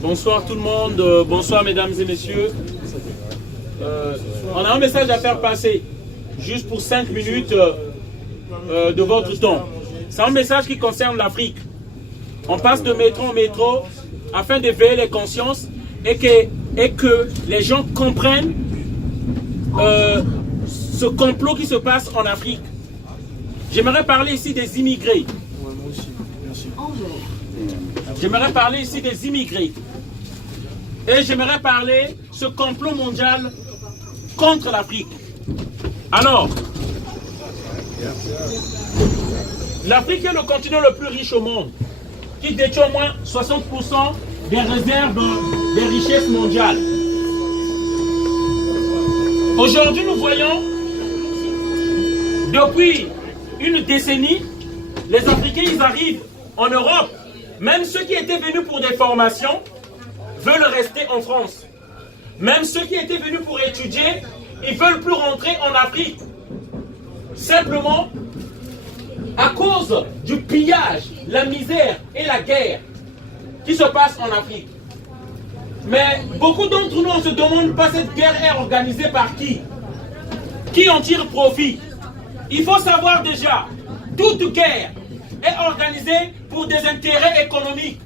Bonsoir tout le monde, bonsoir mesdames et messieurs. On a un message à faire passer, juste pour 5 minutes de votre temps. C'est un message qui concerne l'Afrique. On passe de métro en métro afin d'éveiller les consciences et que les gens comprennent ce complot qui se passe en Afrique. J'aimerais parler ici des immigrés. J'aimerais parler ici des immigrés. Et j'aimerais parler de ce complot mondial contre l'Afrique. Alors, l'Afrique est le continent le plus riche au monde, qui détient au moins 60% des réserves des richesses mondiales. Aujourd'hui, nous voyons, depuis une décennie, les Africains, ils arrivent en Europe. Même ceux qui étaient venus pour des formations veulent rester en France. Même ceux qui étaient venus pour étudier, ils ne veulent plus rentrer en Afrique. Simplement, à cause du pillage, la misère et la guerre qui se passent en Afrique. Mais beaucoup d'entre nous, on se demande pas cette guerre est organisée par qui? Qui en tire profit? Il faut savoir déjà, toute guerre est organisée pour des intérêts économiques.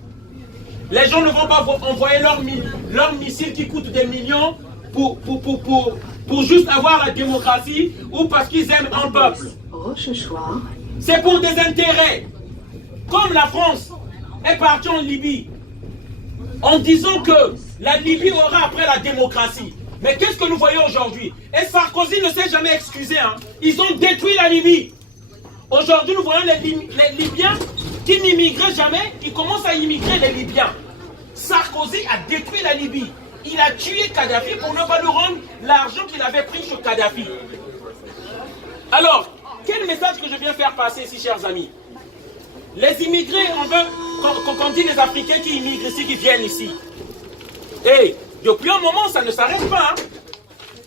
Les gens ne vont pas envoyer leurs missiles qui coûtent des millions pour juste avoir la démocratie ou parce qu'ils aiment un peuple. C'est pour des intérêts. Comme la France est partie en Libye en disant que la Libye aura après la démocratie. Mais qu'est-ce que nous voyons aujourd'hui? Et Sarkozy ne s'est jamais excusé. Ils ont détruit la Libye. Aujourd'hui, nous voyons les Libyens qui n'immigraient jamais, ils commencent à immigrer les Libyens. Sarkozy a détruit la Libye. Il a tué Kadhafi pour ne pas nous rendre l'argent qu'il avait pris sur Kadhafi. Alors, quel message que je viens faire passer ici, chers amis? Les immigrés, on veut, quand on dit les Africains qui immigrent ici, qui viennent ici. Et depuis un moment, ça ne s'arrête pas.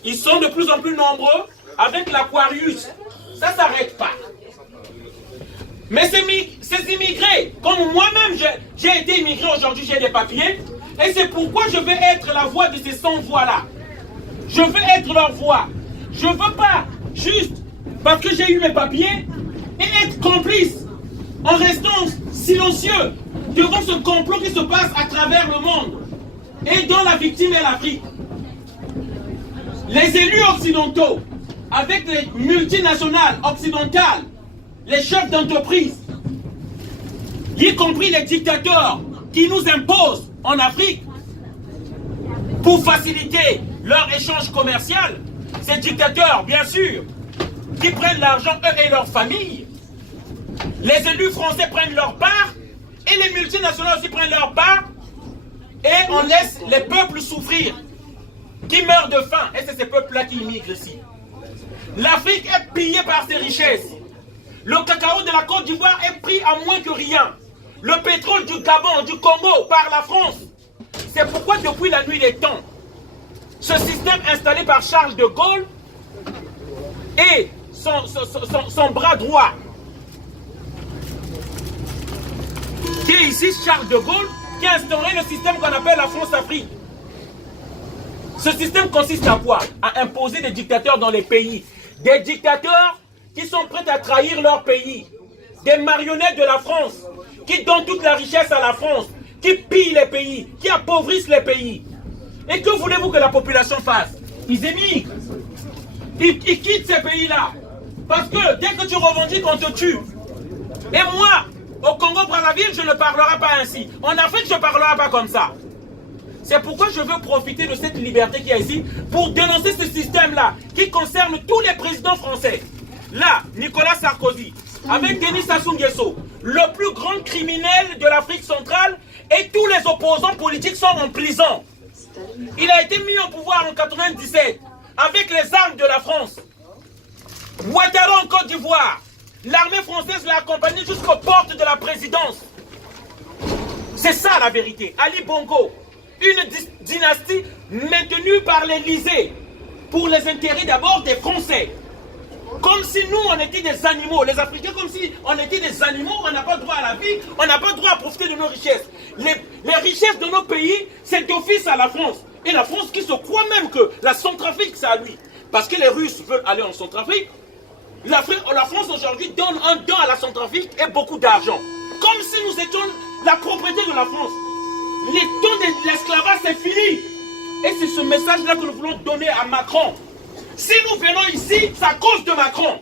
Ils sont de plus en plus nombreux avec l'Aquarius. Ça ne s'arrête pas. Mais ces immigrés, comme moi-même, j'ai été immigré aujourd'hui, j'ai des papiers, et c'est pourquoi je veux être la voix de ces 100 voix-là. Je veux être leur voix. Je ne veux pas juste parce que j'ai eu mes papiers et être complice en restant silencieux devant ce complot qui se passe à travers le monde et dont la victime est l'Afrique. Les élus occidentaux, avec les multinationales occidentales, les chefs d'entreprise, y compris les dictateurs qui nous imposent en Afrique pour faciliter leur échange commercial, ces dictateurs, bien sûr, qui prennent l'argent, eux et leurs familles, les élus français prennent leur part et les multinationales aussi prennent leur part et on laisse les peuples souffrir, qui meurent de faim, et c'est ces peuples-là qui immigrent ici. L'Afrique est pillée par ses richesses. Le cacao de la Côte d'Ivoire est pris à moins que rien. Le pétrole du Gabon, du Congo, par la France. C'est pourquoi depuis la nuit des temps, ce système installé par Charles de Gaulle et son bras droit, qui est ici Charles de Gaulle, qui a instauré le système qu'on appelle la France-Afrique. Ce système consiste à quoi? À imposer des dictateurs dans les pays. Des dictateurs qui sont prêts à trahir leur pays, des marionnettes de la France, qui donnent toute la richesse à la France, qui pillent les pays, qui appauvrissent les pays. Et que voulez-vous que la population fasse? Ils émigrent. Ils quittent ces pays-là. Parce que dès que tu revendiques, on te tue. Et moi, au Congo-Brazzaville, je ne parlerai pas ainsi. En Afrique, je ne parlerai pas comme ça. C'est pourquoi je veux profiter de cette liberté qu'il y a ici pour dénoncer ce système-là qui concerne tous les présidents français. Là, Nicolas Sarkozy, avec Denis Sassou Nguesso, le plus grand criminel de l'Afrique centrale, et tous les opposants politiques sont en prison. Il a été mis au pouvoir en 1997 avec les armes de la France. Ouattara en Côte d'Ivoire, l'armée française l'a accompagné jusqu'aux portes de la présidence. C'est ça la vérité. Ali Bongo, une dynastie maintenue par l'Élysée pour les intérêts d'abord des Français. Comme si nous, on était des animaux. Les Africains, comme si on était des animaux, on n'a pas droit à la vie, on n'a pas droit à profiter de nos richesses. Les richesses de nos pays, c'est d'office à la France. Et la France qui se croit même que la Centrafrique, c'est à lui. Parce que les Russes veulent aller en Centrafrique. La France aujourd'hui donne un don à la Centrafrique et beaucoup d'argent. Comme si nous étions la propriété de la France. Les temps de l'esclavage, c'est fini. Et c'est ce message-là que nous voulons donner à Macron. Si nous venons ici, c'est à cause de Macron.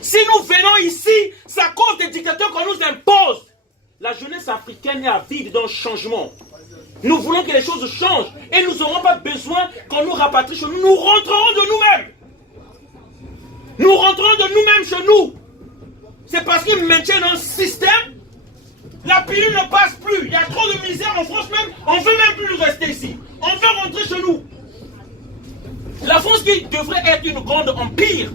Si nous venons ici, c'est à cause des dictateurs qu'on nous impose. La jeunesse africaine est avide d'un changement. Nous voulons que les choses changent. Et nous n'aurons pas besoin qu'on nous rapatrie chez nous. Nous rentrerons de nous-mêmes. Nous rentrons de nous-mêmes chez nous. C'est parce qu'ils maintiennent un système. La pilule ne passe plus. Il y a trop de misère en France même. On ne veut même plus rester ici. On veut rentrer chez nous. La France qui devrait être une grande empire,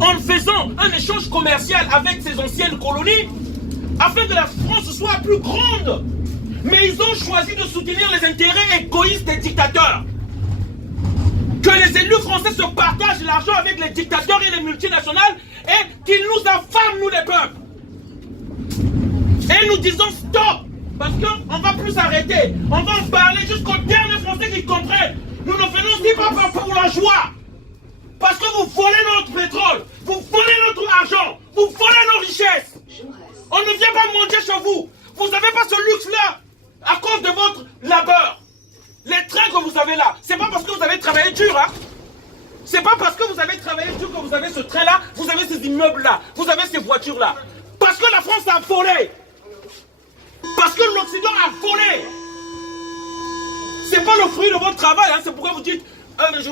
en faisant un échange commercial avec ses anciennes colonies, afin que la France soit plus grande. Mais ils ont choisi de soutenir les intérêts égoïstes des dictateurs. Que les élus français se partagent l'argent avec les dictateurs et les multinationales et qu'ils nous affament, nous les peuples. Et nous disons stop, parce qu'on ne va plus s'arrêter. On va en parler jusqu'aux derniers Français qui comprennent. Nous ne venons ici pas pour la joie. Parce que vous volez notre pétrole, vous volez notre argent, vous volez nos richesses. On ne vient pas manger chez vous. Vous n'avez pas ce luxe-là à cause de votre labeur. Les trains que vous avez là, c'est pas parce que vous avez travaillé dur, hein. C'est pas parce que vous avez travaillé dur que vous avez ce train-là, vous avez ces immeubles-là, vous avez ces voitures-là. Parce que la France a volé. Parce que l'Occident a volé. C'est pas le fruit de votre travail, hein. C'est pourquoi vous dites,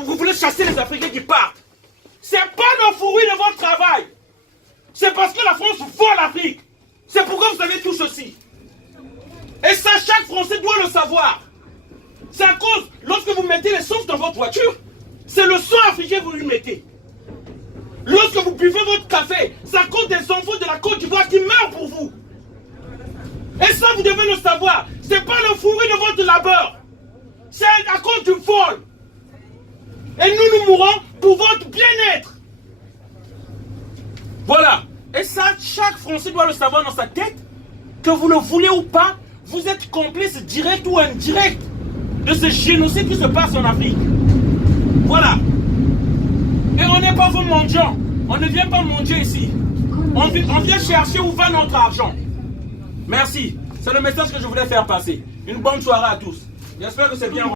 vous voulez chasser les Africains qui partent. C'est pas le fruit de votre travail. C'est parce que la France vole l'Afrique. C'est pourquoi vous avez tout ceci. Et ça, chaque Français doit le savoir. C'est à cause, lorsque vous mettez l'essence dans votre voiture, c'est le sang africain que vous lui mettez. Lorsque vous buvez votre café, c'est à cause des enfants de la Côte d'Ivoire qui meurent pour vous. Et ça, vous devez le savoir. C'est pas le fruit de votre labeur. C'est à cause du vol. Et nous mourrons pour votre bien-être. Voilà. Et ça, chaque Français doit le savoir dans sa tête, que vous le voulez ou pas, vous êtes complice direct ou indirect de ce génocide qui se passe en Afrique. Voilà. Et on n'est pas vos mendiants. On ne vient pas mendier ici. On vient chercher où va notre argent. Merci. C'est le message que je voulais faire passer. Une bonne soirée à tous. J'espère que c'est bien.